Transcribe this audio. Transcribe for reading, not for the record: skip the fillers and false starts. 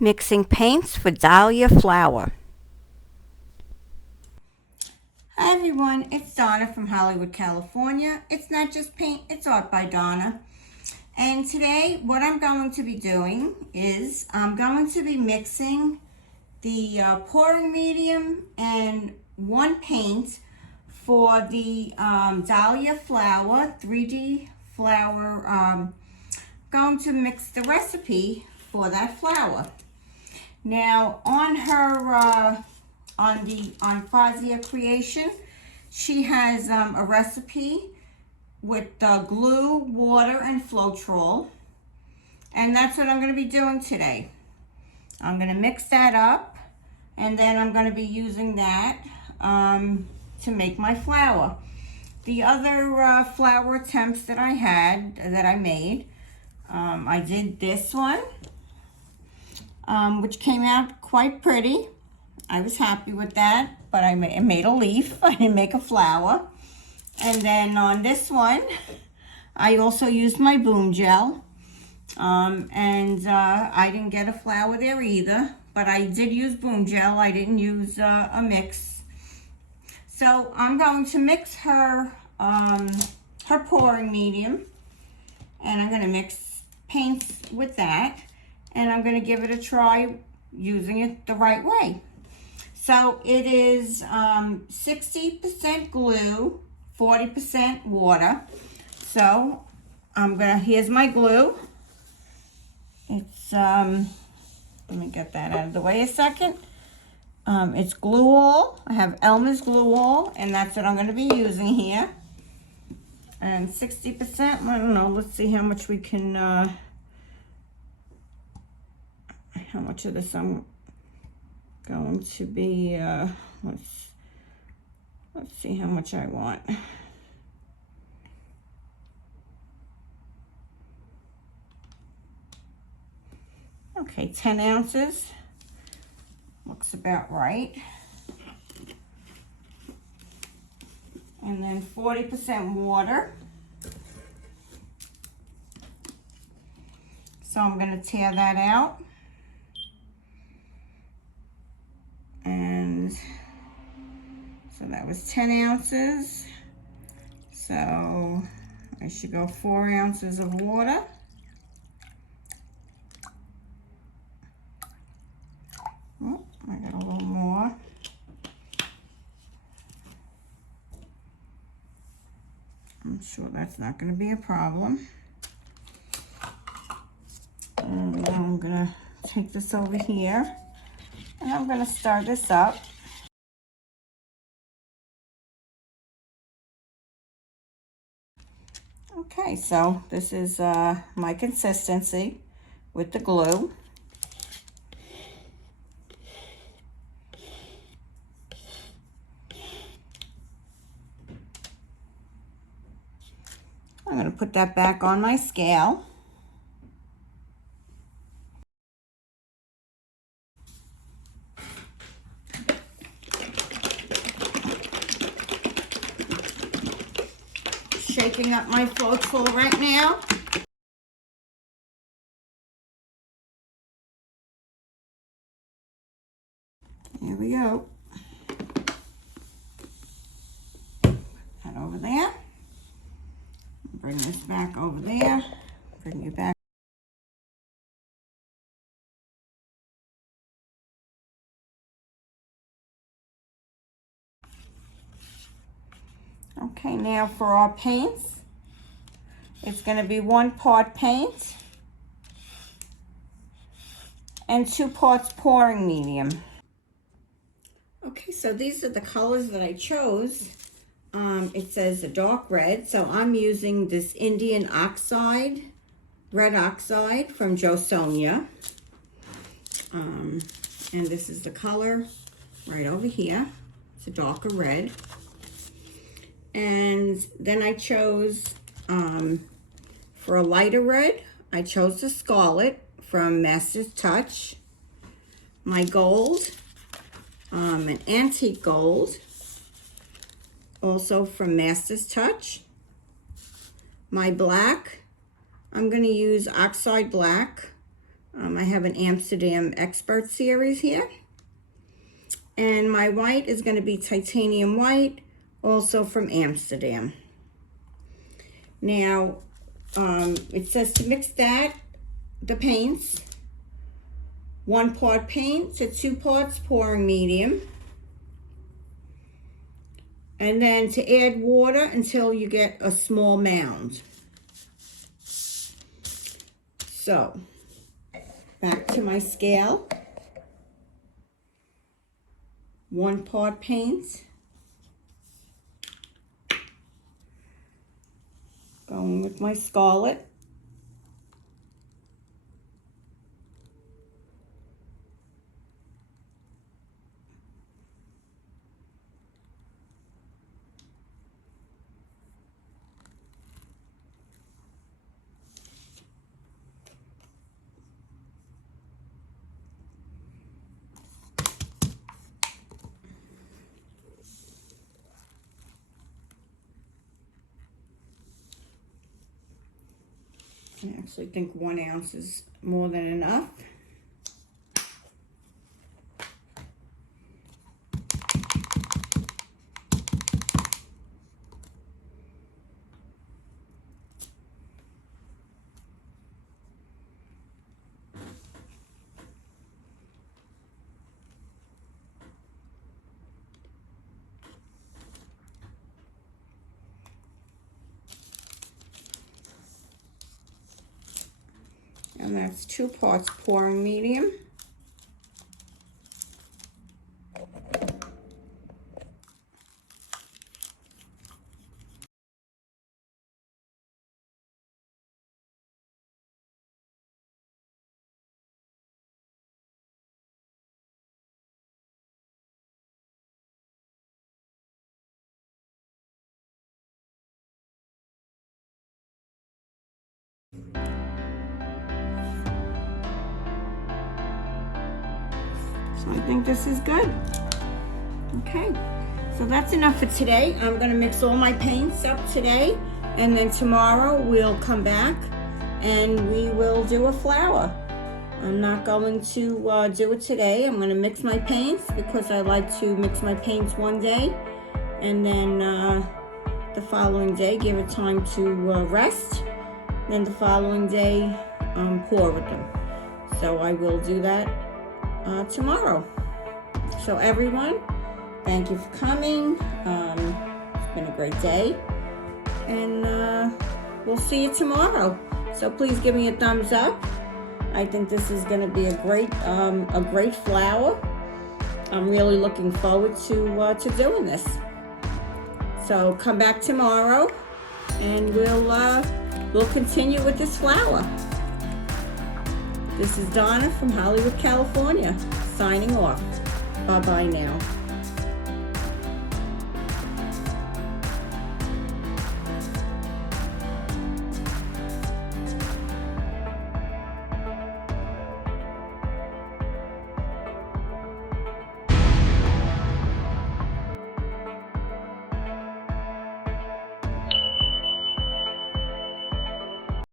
Mixing paints for Dahlia Flower. Hi everyone, it's Donna from Hollywood, California. It's not just paint, it's art by Donna. And today what I'm going to be doing is I'm going to be mixing the pouring medium and one paint for the Dahlia Flower, 3D flower. Going to mix the recipe for that flower. Now on her on Fozia Creation, she has a recipe with glue, water, and floetrol, and that's what I'm going to be doing today. I'm going to mix that up, and then I'm going to be using that to make my flower. The other flower attempts that I made, I did this one, which came out quite pretty. I was happy with that, but I made a leaf. I didn't make a flower. And then on this one, I also used my boom gel. I didn't get a flower there either, but I did use boom gel. I didn't use a mix. So I'm going to mix her pouring medium, and I'm going to mix paints with that, and I'm going to give it a try using it the right way. So it is 60% glue, 40% water. So here's my glue. It's, let me get that out of the way a second. It's glue all. I have Elmers glue all, and that's what I'm going to be using here. And 60%, I don't know, let's see how much we can, how much of this I'm going to be, let's see how much I want. Okay, 10 ounces, looks about right. And then 40% water. So I'm going to tear that out. And so that was 10 ounces. So I should go 4 ounces of water. Oh, I got a little more. I'm sure that's not going to be a problem. And now I'm going to take this over here, and I'm going to stir this up. Okay, so this is my consistency with the glue. I'm going to put that back on my scale. Shaking up my floetrol right now. Here we go. Put that over there. Bring this back over there. Bring you back. Okay, now for our paints, it's going to be 1 part paint and 2 parts pouring medium. Okay, so these are the colors that I chose. It says a dark red, so I'm using this Indian oxide, red oxide from Jo Sonia. And this is the color right over here. It's a darker red. And then I chose, for a lighter red, I chose the Scarlet from Master's Touch. My gold, an antique gold, also from Master's Touch. My black, I'm going to use Oxide Black I have an Amsterdam Expert series here. And my white is going to be titanium white, also from Amsterdam. Now, it says to mix the paints, 1 part paint to 2 parts pouring medium. And then to add water until you get a small mound. So, back to my scale. 1 part paint. Going with my scarlet. I actually think 1 ounce is more than enough. And that's 2 parts pouring medium. So I think this is good. Okay, so that's enough for today. I'm gonna mix all my paints up today, and then tomorrow we'll come back and we will do a flower. I'm not going to do it today. I'm gonna mix my paints because I like to mix my paints one day and then the following day give it time to rest. Then the following day pour with them. So I will do that tomorrow. So everyone, thank you for coming. It's been a great day, and we'll see you tomorrow. So please give me a thumbs up. I think this is going to be a great flower. I'm really looking forward to doing this. So come back tomorrow, and we'll continue with this flower. This is Donna from Hollywood, California, signing off. Bye-bye now.